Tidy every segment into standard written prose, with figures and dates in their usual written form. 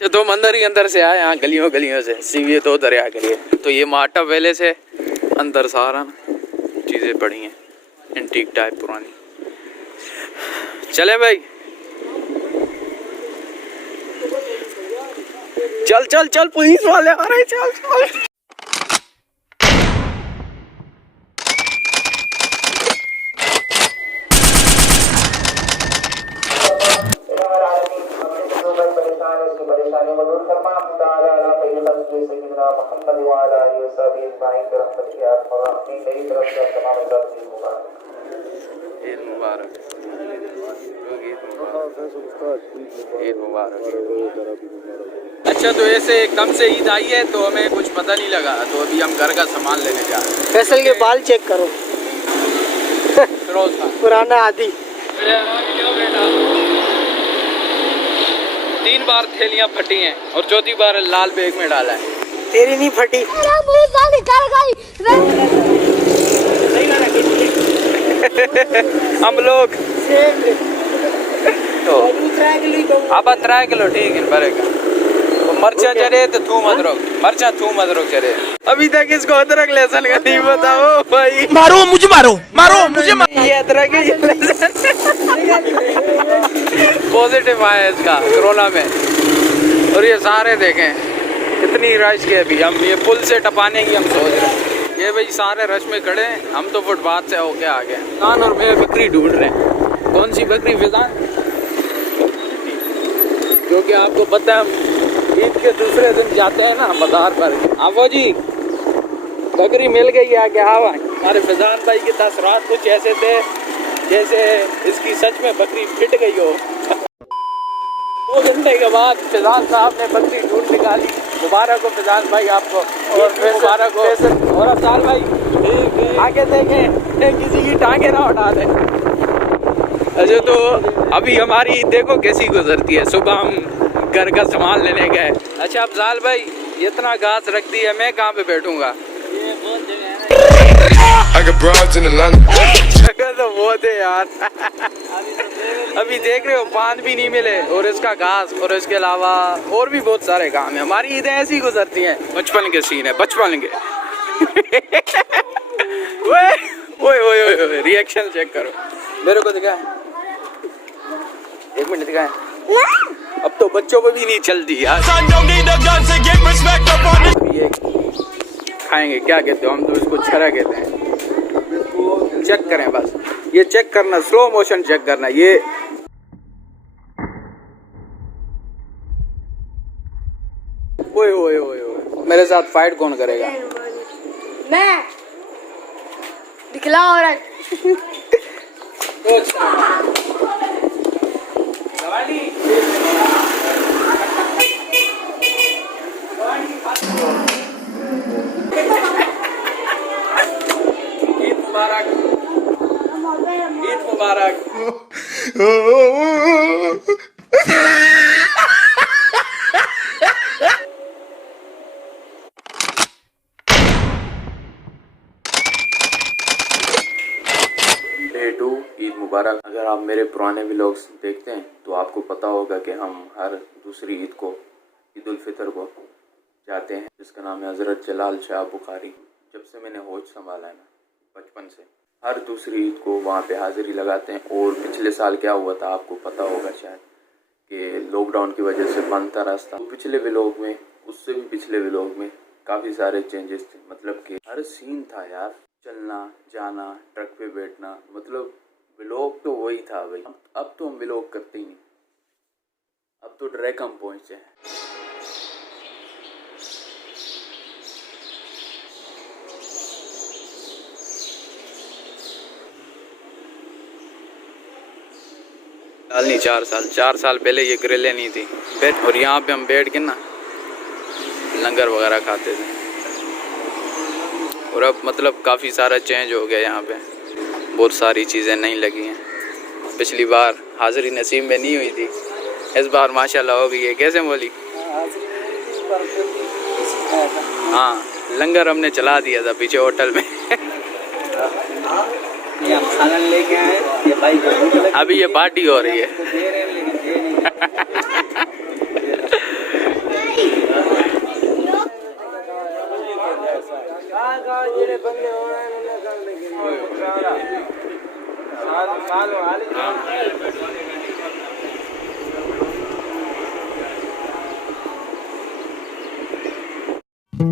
तो हम अंदर ही अंदर से आए, यहाँ गलियों गलियों से सीधे तो दरिया के लिए। तो ये माटा पहले से अंदर सारा चीज़ें पड़ी हैं एंटीक टाइप पुरानी। चले भाई, चल चल चल, पुलिस वाले आ रहे, चल चल। अच्छा, तो ऐसे कम से ईद आई है तो हमें कुछ पता नहीं लगा, तो अभी हम घर का सामान लेने जा रहे हैं। फैसल के बाल चेक करो, पुराना आदि। 3 बार थैलियां फटी हैं और चौथी बार लाल बैग में डाला है। तेरी नहीं फटी। हम लोग तो अब 3 किलो ठीक है भरेगा। तो मर्चा चढ़े तो थूम अदरक, मर्चा थूम अदरक चढ़े। अभी तक इसको अदरक लहसुन का नहीं बताओ भाई। मारो मुझे, मारो मारो मुझे, ये अदरक है, ये लहसुन पॉजिटिव आया इसका कोरोना में। और ये सारे देखें कितनी रश के, अभी हम ये पुल से टपाने की हम सोच रहे हैं। ये भाई सारे रश में खड़े हैं, हम तो फुटपाथ से होके आ गए। फिजान और मैं बकरी ढूंढ रहे हैं। कौन सी बकरी फिजान? क्योंकि आपको पता है हम ईद के दूसरे दिन जाते हैं ना बाजार पर। आवो जी, बकरी मिल गई है, आगे आवा। हमारे फिजान भाई के तसरात कुछ ऐसे थे जैसे इसकी सच में बकरी फिट गई हो। 2 घंटे के बाद फिजान साहब ने बकरी ढूंढ निकाली। मुबारक हो फिजान भाई आपको, और फिर मुबारक हो। और अफजाल भाई आगे देखें किसी की टांगे ना उठा दे। अच्छा, तो अभी हमारी देखो कैसी गुजरती है। सुबह हम घर का सामान लेने गए। अच्छा अफजाल भाई, इतना घास रख दी है, मैं कहाँ पे बैठूंगा? ये बहुत जगह तो बहुत है यार। अभी देख रहे हो पान भी नहीं मिले, और इसका घास, और इसके अलावा और भी बहुत सारे काम है। हमारी ईदें ऐसी गुजरती हैं। बचपन के सीन है, बचपन के। ओए रिएक्शन चेक करो, मेरे को दिखा, 1 मिनट दिखा। अब तो बच्चों को भी नहीं चलती यार। ये खाएंगे, क्या कहते हो हम तो इसको छरा कहते हैं। चेक करें बस, ये चेक करना, स्लो मोशन चेक करना। ये ओए ओए ओए ओए, मेरे साथ फाइट कौन करेगा? मैं दिखला औरत। ईद मुबारक, ईद मुबारक। डे 2 ईद मुबारक। अगर आप मेरे पुराने व्लॉग्स देखते हैं तो आपको पता होगा कि हम हर दूसरी ईद को, ईद उल फितर को जाते हैं, जिसका नाम है हज़रत जलाल शाह बुखारी। जब से मैंने होश संभाला है ना, बचपन से, हर दूसरी ईद को वहाँ पे हाजिरी लगाते हैं। और पिछले साल क्या हुआ था आपको पता होगा शायद, कि लॉकडाउन की वजह से बंद था रास्ता। तो पिछले व्लॉग में, उससे भी पिछले व्लॉग में काफ़ी सारे चेंजेस थे। मतलब कि हर सीन था यार, चलना जाना, ट्रक पे बैठना, मतलब व्लॉग तो वही था भाई। अब तो हम व्लॉग करते ही नहीं, अब तो डायरेक्ट हम पहुँचे हैं। नहीं, 4 साल पहले ये ग्रिलें नहीं थी। और यहाँ पे हम बैठ के ना लंगर वगैरह खाते थे। और अब मतलब काफ़ी सारा चेंज हो गया यहाँ पे, बहुत सारी चीज़ें नहीं लगी हैं। पिछली बार हाज़िरी नसीब में नहीं हुई थी, इस बार माशाल्लाह हो गई है। कैसे बोली? हाँ, लंगर हमने चला दिया था पीछे होटल में। ये हम खाना लेके आए, ये भाई को अभी ये पार्टी हो रही है। I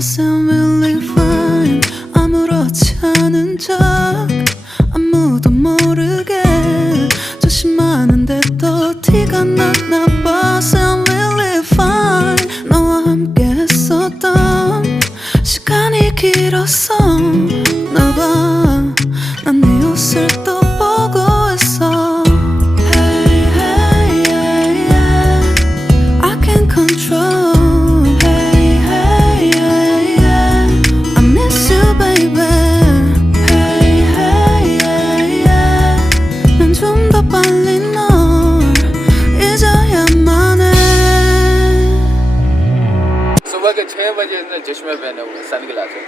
sound really fine 아무렇지 않은 척 아무도 모르게 조심하는데 또 티가 났나 봐 Sound really fine 너와 함께 했었던 시간이 길었어 나봐 난 네 옷을 또 보고 있어 Hey hey yeah yeah I can't control सुबह के 6 बजे इसने चश्मे पहने हुए सन ग्लासेस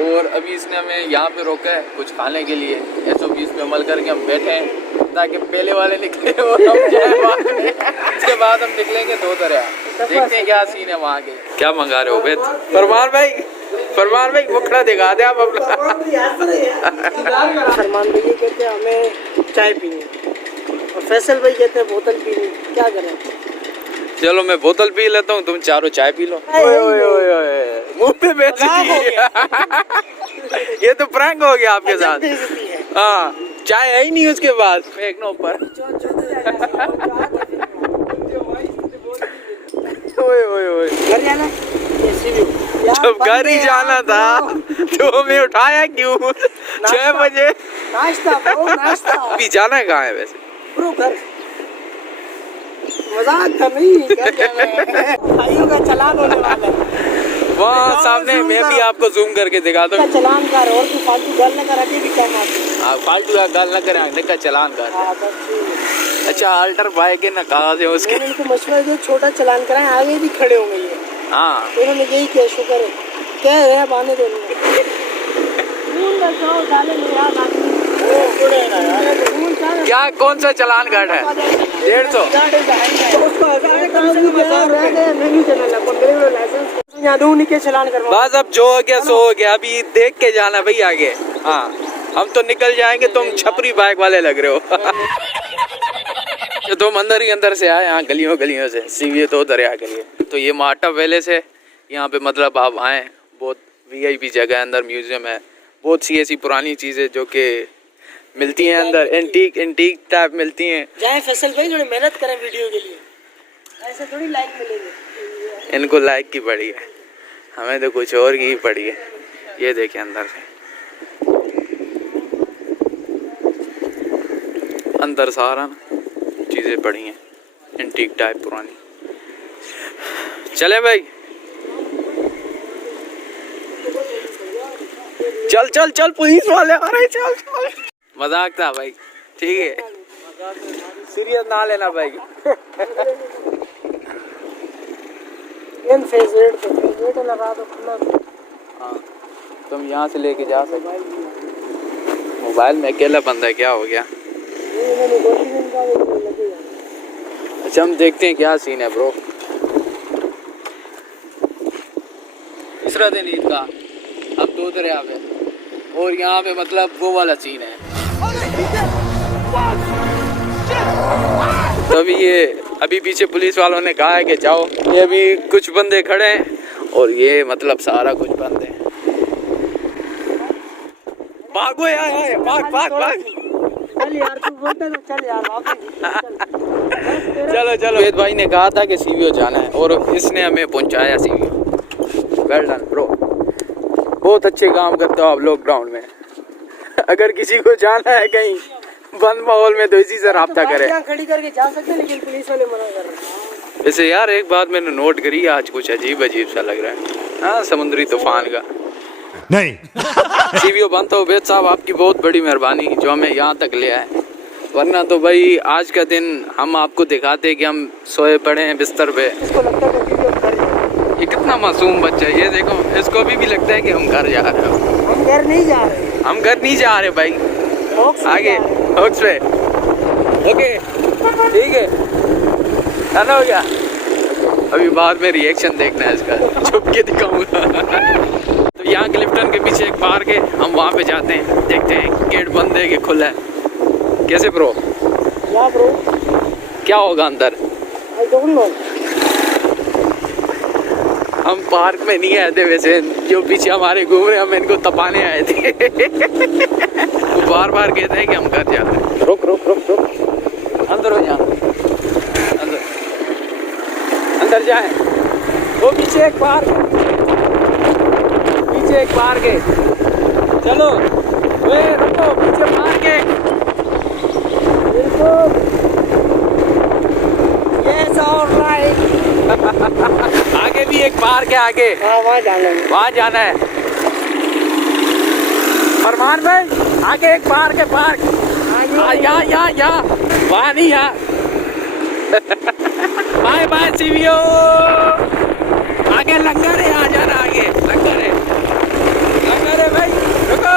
और अभी इसने हमें यहाँ पे रोका है कुछ खाने के लिए SOPs पे अमल करके हम बैठे हैं ताकि पहले वाले निकले और हम जाए बाद में इसके बाद हम निकलेंगे दो तरह देखते हैं क्या सीन है वहाँ के क्या मंगा रहे हो बेत फरमान भाई मुखड़ा दिखा दे आप अपना फरमान भैया कहते हैं हमें चाय पीनी और फैसल भाई कहते हैं बोतल पीनी क्या करें चलो मैं बोतल पी लेता हूँ तुम चारों चाय पी लो मुंह पे बेइज्जती है ये तो प्रैंक हो गया आपके साथ हाँ चाय है ही नहीं उसके बाद फेंकना ऊपर घर जाना जब घर ही जाना था तो हमें उठाया क्यों 6 बजे नाश्ता अभी जाना है कहाँ है वैसे ब्रो घर मजाक था नहीं घर जाना है भाइयों का चालान होने वाला है वहाँ सामने मैं भी आपको जूम करके दिखा दूँ चालान कर और तू फालतू गल न कर भी क्या मार फालतू गाल न करें का चालान कर अच्छा अल्टर बाइक है ना कहा से उसके उनको मशवरा दो छोटा चालान कराएं आगे भी खड़े होंगे ये हाँ उन्होंने यही किया शुक्र है कह रहे हैं बाने देने क्या कौन सा चालान काटा है 150 चलान करवा बस अब जो हो गया सो हो गया अभी देख के जाना भाई आगे हाँ हम तो निकल जाएंगे तुम छपरी बाइक वाले लग रहे हो तो तुम अंदर ही अंदर से आए यहाँ गलियों से सीवीए तो उधर आ गई तो ये माटा पैलेस है यहाँ पे मतलब आप आए बहुत VIP जगह है अंदर म्यूजियम है बहुत सी ऐसी पुरानी चीज़ें जो कि मिलती हैं अंदर एंटीक टाइप मिलती हैं जाए फैसल भाई थोड़ी मेहनत करें वीडियो के लिए ऐसे थोड़ी लाइक मिलेगी इनको लाइक की पड़ी है हमें तो कुछ और की ही पड़ी है ये देखिए अंदर से अंदर सारा ना चीज़ें पड़ी हैं एंटीक टाइप पुरानी चले भाई चल चल चल पुलिस वाले आ रहे चल चल मजाक था भाई ठीक है सीरियस ना लेना भाई इन फेस रेट लगा दो खुला हाँ तुम यहाँ से लेके जा सकते मोबाइल में अकेला बंदा है क्या हो गया अच्छा हम देखते हैं क्या सीन है ब्रो तीसरा दिन ईद का अब 2 दरिया पे और यहाँ पे मतलब वो वाला सीन है तभी ये अभी पीछे पुलिस वालों ने कहा है कि जाओ ये अभी कुछ बंदे खड़े हैं और ये मतलब सारा कुछ बंद है भागो यार भाग भाग भाग चल यार तू बोलता तो चल यार चलो चलो वेद भाई ने कहा था कि सीवीओ जाना है और इसने हमें पहुंचाया सीवीओ वेल डन ब्रो बहुत अच्छे काम करते हो आप लोग ग्राउंड में अगर किसी को जाना है कहीं बंद माहौल में तो इसी से राब्ता करें खड़ी करके जा सकते लेकिन पुलिस वाले मना कर रहे हैं वैसे यार एक बात मैंने नोट करी आज कुछ अजीब सा लग रहा है हाँ समुद्री तूफान का नहीं सीवीओ बनता हो वेद साहब आपकी बहुत बड़ी मेहरबानी जो हमें यहाँ तक ले आए वरना तो भाई आज का दिन हम आपको दिखाते कि हम सोए पड़े हैं बिस्तर पे इसको लगता है कि हम घर जाएं। ये कितना मासूम बच्चा है ये देखो इसको भी लगता है कि हम घर जा रहे हो हम घर नहीं जा रहे हम घर नहीं जा रहे भाई हॉक्स में आगे जा रहे हैं। हॉक्स पे ओके ठीक है खाना हो गया अभी बाद में रिएक्शन देखना है इसका छुप के दिखाऊंगा तो यहाँ क्लिफ्टन के पीछे एक पार्क है हम वहाँ पे जाते हैं देखते हैं गेट बंद है कि खुला है कैसे ब्रो? या ब्रो, क्या होगा अंदर? I don't know. हम पार्क में नहीं आए थे वैसे, जो पीछे हमारे घूम रहे हम इनको तपाने आए थे। वो बार बार कहते हैं कि हम घर जा रहे हैं। रुक रुक रुक रुक, अंदर हो जा, अंदर अंदर जाए। वो पीछे एक पार्क है, पीछे एक पार्क है, चलो। वे रुको, पीछे पार्क है। Yes alright. आगे भी एक पार्क है, आगे हाँ वहाँ जाना है। वहाँ जाना है। फरमान भाई, आगे एक पार्क है, पार्क। यहाँ वहाँ नहीं, यहाँ। Bye bye CVO. आगे लंगर है, आ जाना, आगे लंगर है भाई, रुको।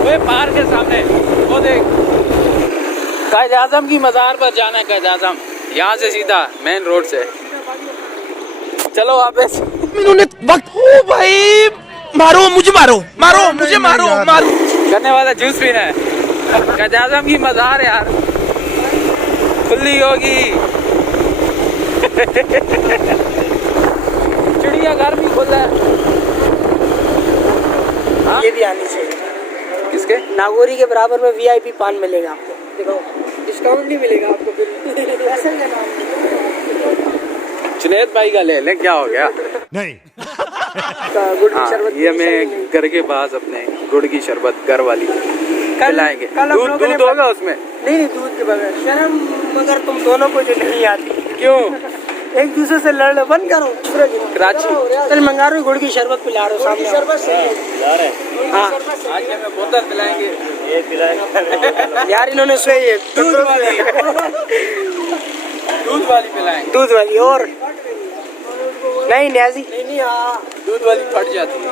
वो पार्क है सामने, वो देख। कायद आजम की मज़ार पर जाना है, कायद आजम। यहाँ से सीधा मेन रोड से। चलो वापस। इन्होंने वक्त हो भाई, मारो मुझे, मारो। करने वाला जूस पीना है। कायद आजम की मज़ार यार खुली होगी। चिड़ियाघर भी खुला है। हाँ? ये भी आनी चाहिए। किसके? नागौरी के बराबर में VIP पान मिलेगा आपको। देखो डिस्काउंट नहीं मिलेगा आपको फिर। पैसे लेना जुनैद भाई का ले लें, क्या हो गया? नहीं। गुड़ की शरबत। ये मैं घर के पास अपने गुड़ की शरबत घर वाली पिलाएंगे। कल हम लोगों ने दूध होगा उसमें? नहीं दूध के बगैर। शर्म मगर तुम दोनों को जो नहीं आती। क्यों? एक दूसरे से लड़ना बंद करो। कराची चल मंगा रहा हूँ, गुड़ की शरबत पिला रहा हूँ सामने। शरबत हाँ आज हमें बोतल पिलाएंगे। ये पिलाएंगे यार, इन्होंने ये दूध वाली पिलाएंगे। दूध वाली और नहीं न्याजी नहीं। हाँ दूध वाली फट जाती है।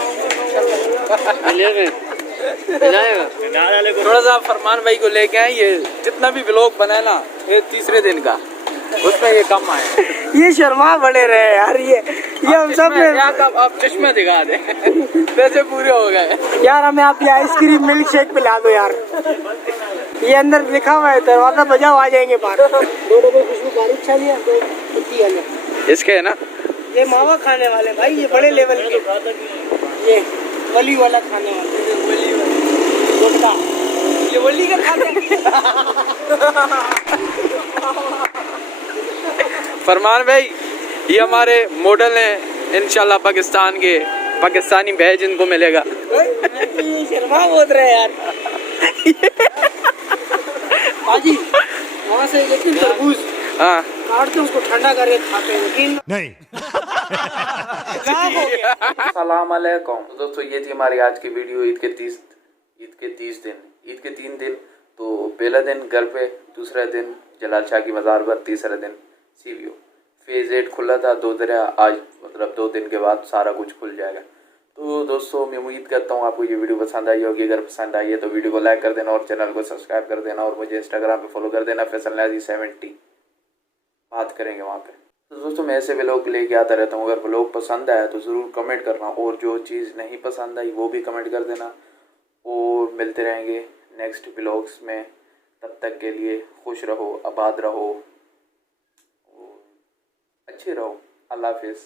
थोड़ा सा फरमान भाई को लेके आए। ये जितना भी व्लॉग बना ना, ये तीसरे दिन का, उसमें ये कम आए। ये शर्मा बड़े रहे यार। ये हम सब ने आप चश्मे दिखा दे। पैसे पूरे हो गए यार। हमें आप ये आइसक्रीम मिल्क शेक पिला दो यार। ये अंदर लिखा हुआ है, दरवाजा बजाओ, आ जाएंगे बाहर। दो डब्बे खुशबू बारिश छा लिया, दो कुत्ती है इसके है ना। ये मावा खाने वाले भाई, ये बड़े लेवल के। ये वली वाला खाने वाले, वली वाला ये वली का खाते। फरमान भाई, ये हमारे मॉडल हैं इंशाल्लाह पाकिस्तान के। पाकिस्तानी बैज इनको मिलेगा। ये शर्मा बोल रहे यार। बाजी वहाँ से लेकिन तरबूज हाँ काटते उसको ठंडा करके खाते हैं, लेकिन नहीं। अस्सलाम वालेकुम दोस्तों, ये थी हमारी आज की वीडियो। ईद के 3 दिन। तो पहला दिन घर पे, दूसरा दिन जलाल शाह की मज़ार पर, तीसरा दिन सीवीओ। फेज़ 8 खुला था 2 दरिया। आज मतलब 2 दिन के बाद सारा कुछ खुल जाएगा। तो दोस्तों मैं उम्मीद करता हूँ आपको ये वीडियो पसंद आई होगी। अगर पसंद आई है तो वीडियो को लाइक कर देना और चैनल को सब्सक्राइब कर देना, और मुझे इंस्टाग्राम पे फॉलो कर देना, फैसल न्याजी 70। बात करेंगे वहाँ पे। तो दोस्तों मैं ऐसे व्लॉग लेके आता रहता हूँ। अगर व्लॉग पसंद आया तो ज़रूर कमेंट करना, और जो चीज़ नहीं पसंद आई वो भी कमेंट कर देना। और मिलते रहेंगे नेक्स्ट व्लॉग्स में। तब तक के लिए खुश रहो, आबाद रहो, अच्छे रहो। अल्लाह हाफिज़।